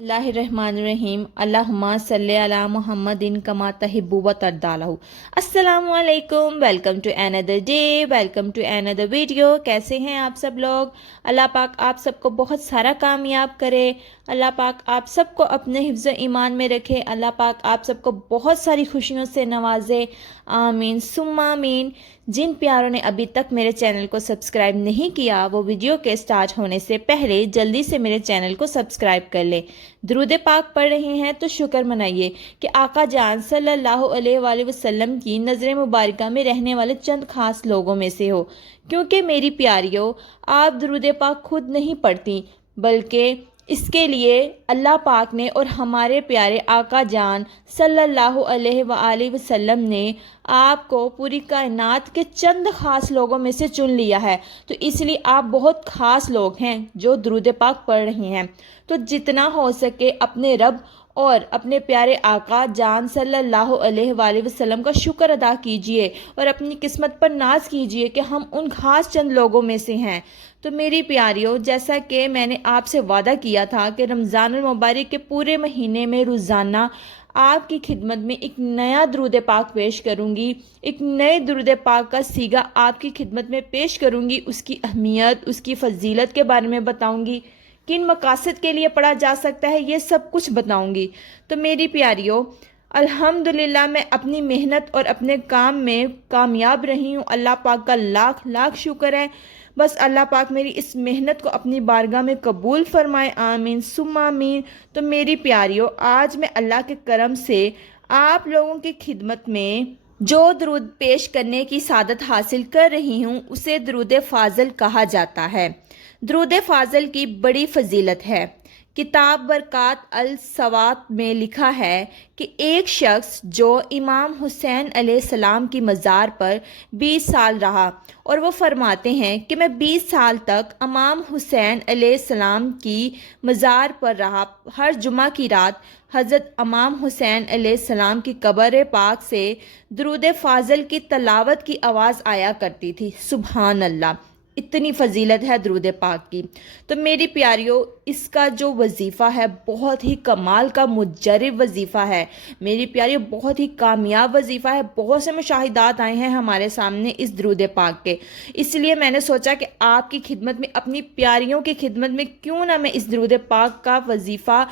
اللہ الرحمن الرحیم اللہم صلی علی محمد کما تحب و ترضی۔ السلام علیکم، welcome to another day, welcome to another video. کیسے ہیں آپ سب لوگ؟ اللہ پاک آپ سب کو بہت سارا کامیاب کرے، اللہ پاک آپ سب کو اپنے حفظ و ایمان میں رکھے، اللہ پاک آپ سب کو بہت ساری خوشیوں سے نوازے، آمین ثم آمین۔ جن پیاروں نے ابھی تک میرے چینل کو سبسکرائب نہیں کیا وہ ویڈیو کے سٹارٹ ہونے سے پہلے جلدی سے میرے چینل کو سبسکرائب کر لیں۔ درود پاک پڑھ رہے ہیں تو شکر منائیے کہ آقا جان صلی اللہ علیہ وآلہ وسلم کی نظر مبارکہ میں رہنے والے چند خاص لوگوں میں سے ہو، کیونکہ میری پیاریوں آپ درود پاک خود نہیں پڑھتی بلکہ اس کے لیے اللہ پاک نے اور ہمارے پیارے آقا جان صلی اللہ علیہ وآلہ وسلم نے آپ کو پوری کائنات کے چند خاص لوگوں میں سے چن لیا ہے، تو اس لیے آپ بہت خاص لوگ ہیں جو درود پاک پڑھ رہے ہیں۔ تو جتنا ہو سکے اپنے رب اور اپنے پیارے آقا جان صلی اللہ علیہ وآلہ وسلم کا شکر ادا کیجئے اور اپنی قسمت پر ناز کیجئے کہ ہم ان خاص چند لوگوں میں سے ہیں۔ تو میری پیاریوں، جیسا کہ میں نے آپ سے وعدہ کیا تھا کہ رمضان المبارک کے پورے مہینے میں روزانہ آپ کی خدمت میں ایک نیا درود پاک پیش کروں گی، ایک نئے درود پاک کا سیگا آپ کی خدمت میں پیش کروں گی، اس کی اہمیت، اس کی فضیلت کے بارے میں بتاؤں گی، کن مقاصد کے لیے پڑھا جا سکتا ہے، یہ سب کچھ بتاؤں گی۔ تو میری پیاریوں، الحمدللہ میں اپنی محنت اور اپنے کام میں کامیاب رہی ہوں، اللہ پاک کا لاکھ لاکھ شکر ہے۔ بس اللہ پاک میری اس محنت کو اپنی بارگاہ میں قبول فرمائے، آمین ثم آمین۔ تو میری پیاریوں، آج میں اللہ کے کرم سے آپ لوگوں کی خدمت میں جو درود پیش کرنے کی سعادت حاصل کر رہی ہوں اسے درود فاضل کہا جاتا ہے۔ درود فاضل کی بڑی فضیلت ہے۔ کتاب برکات الصوات میں لکھا ہے کہ ایک شخص جو امام حسین علیہ السلام کی مزار پر 20 سال رہا، اور وہ فرماتے ہیں کہ میں 20 سال تک امام حسین علیہ السلام کی مزار پر رہا۔ ہر جمعہ کی رات حضرت امام حسین علیہ السلام کی قبر پاک سے درود فاضل کی تلاوت کی آواز آیا کرتی تھی۔ سبحان اللہ، اتنی فضیلت ہے درود پاک کی۔ تو میری پیاریوں، اس کا جو وظیفہ ہے بہت ہی کمال کا مجرب وظیفہ ہے، میری پیاریوں بہت ہی کامیاب وظیفہ ہے۔ بہت سے مشاہدات آئے ہیں ہمارے سامنے اس درود پاک کے، اس لیے میں نے سوچا کہ آپ کی خدمت میں، اپنی پیاریوں کی خدمت میں کیوں نہ میں اس درود پاک کا وظیفہ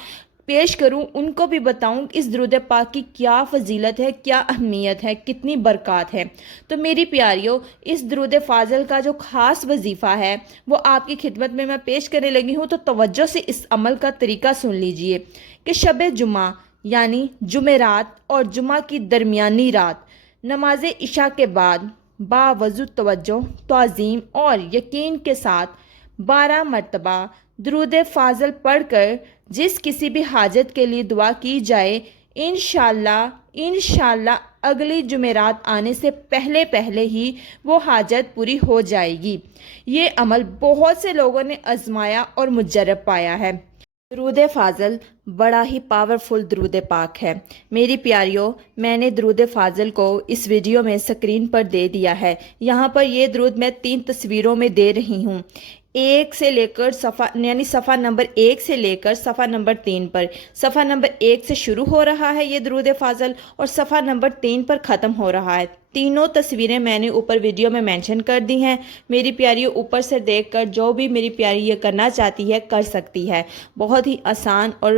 پیش کروں، ان کو بھی بتاؤں اس درود پاک کی کیا فضیلت ہے، کیا اہمیت ہے، کتنی برکات ہے۔ تو میری پیاریوں، اس درود فاضل کا جو خاص وظیفہ ہے وہ آپ کی خدمت میں پیش کرنے لگی ہوں، تو توجہ سے اس عمل کا طریقہ سن لیجئے کہ شب جمعہ یعنی جمعرات اور جمعہ کی درمیانی رات نماز عشاء کے بعد باوضو توجہ، تعظیم اور یقین کے ساتھ 12 مرتبہ درود فاضل پڑھ کر جس کسی بھی حاجت کے لیے دعا کی جائے، انشاءاللہ اگلی جمعرات آنے سے پہلے ہی وہ حاجت پوری ہو جائے گی۔ یہ عمل بہت سے لوگوں نے آزمایا اور مجرب پایا ہے۔ درود فاضل بڑا ہی پاورفل درود پاک ہے۔ میری پیاریوں، میں نے درود فاضل کو اس ویڈیو میں سکرین پر دے دیا ہے۔ یہاں پر یہ درود میں 3 تصویروں میں دے رہی ہوں، ایک سے لے کر صفحہ نمبر 1 سے لے کر صفحہ نمبر 3 پر۔ صفحہ نمبر 1 سے شروع ہو رہا ہے یہ درود فاضل اور صفحہ نمبر 3 پر ختم ہو رہا ہے۔ تینوں تصویریں میں نے اوپر ویڈیو میں مینشن کر دی ہیں۔ میری پیاری اوپر سے دیکھ کر جو بھی میری پیاری یہ کرنا چاہتی ہے کر سکتی ہے۔ بہت ہی آسان اور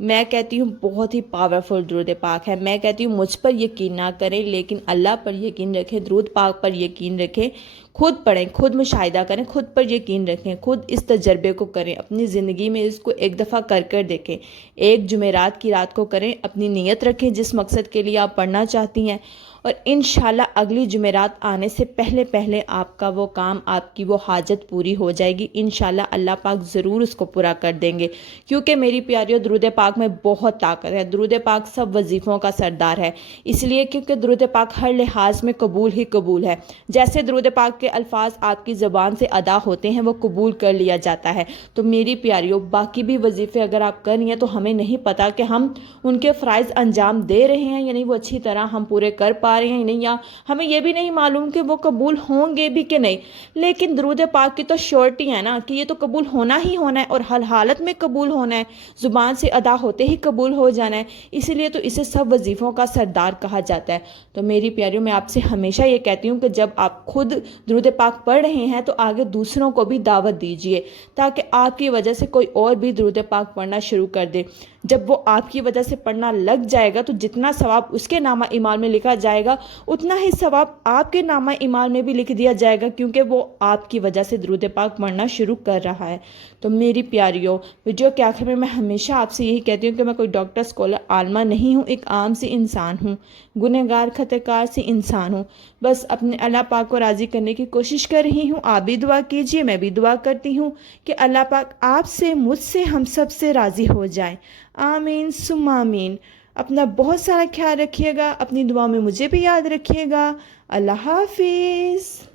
میں کہتی ہوں بہت ہی پاورفل درود پاک ہے۔ میں کہتی ہوں مجھ پر یقین نہ کریں لیکن اللہ پر یقین رکھیں، درود پاک پر یقین رکھیں، خود پڑھیں، خود مشاہدہ کریں، خود پر یقین رکھیں، خود اس تجربے کو کریں، اپنی زندگی میں اس کو ایک دفعہ کر دیکھیں۔ ایک جمعرات کی رات کو کریں، اپنی نیت رکھیں جس مقصد کے لیے آپ پڑھنا چاہتی ہیں، اور انشاءاللہ اگلی جمعرات آنے سے پہلے آپ کا وہ کام، آپ کی وہ حاجت پوری ہو جائے گی۔ انشاءاللہ اللہ پاک ضرور اس کو پورا کر دیں گے، کیونکہ میری پیاریوں درود پاک میں بہت طاقت ہے۔ درود پاک سب وظیفوں کا سردار ہے، اس لیے کیونکہ درود پاک ہر لحاظ میں قبول ہی قبول ہے۔ جیسے درود پاک کے الفاظ آپ کی زبان سے ادا ہوتے ہیں وہ قبول کر لیا جاتا ہے۔ تو میری پیاریوں، باقی بھی وظیفے اگر آپ کر رہی ہیں تو ہمیں نہیں پتا کہ ہم ان کے فرائض انجام دے رہے ہیں یا نہیں، وہ اچھی طرح ہم پورے کر پا رہے ہیں یا نہیں، یا ہمیں یہ بھی نہیں معلوم کہ وہ قبول ہوں گے بھی کہ نہیں، لیکن درود پاک کی تو شورٹی ہے نا کہ یہ تو قبول ہونا ہی ہونا ہے اور ہر حالت میں قبول ہونا ہے، زبان سے ادا ہوتے ہی قبول ہو جانا ہے، اسی لیے تو اسے سب وظیفوں کا سردار کہا جاتا ہے۔ تو میری پیاریوں، میں آپ سے ہمیشہ یہ کہتی ہوں کہ جب آپ خود درود پاک پڑھ رہے ہیں تو آگے دوسروں کو بھی دعوت دیجیے تاکہ آپ کی وجہ سے کوئی اور بھی درود پاک پڑھنا شروع کر دے۔ جب وہ آپ کی وجہ سے پڑھنا لگ جائے گا تو جتنا ثواب اس کے نامہ اعمال میں لکھا جائے گا اتنا ہی ثواب آپ کے نامہ اعمال میں بھی لکھ دیا جائے گا، کیونکہ وہ آپ کی وجہ سے درود پاک پڑھنا شروع کر رہا ہے۔ تو میری پیاریوں، ویڈیو کے آخر میں ہمیشہ آپ سے یہی کہتی ہوں کہ میں کوئی ڈاکٹر، اسکالر، عالمہ نہیں ہوں، ایک عام سی انسان ہوں، گنہگار خطا کار سی انسان ہوں، بس اپنے اللہ پاک کو راضی کرنے کی کوشش کر رہی ہوں۔ آپ بھی دعا کیجیے، میں بھی دعا کرتی ہوں کہ اللہ پاک آپ سے، مجھ سے، ہم سب سے راضی ہو جائیں۔ آمین ثم آمین۔ اپنا بہت سارا خیال رکھیے گا، اپنی دعا میں مجھے بھی یاد رکھیے گا۔ اللہ حافظ۔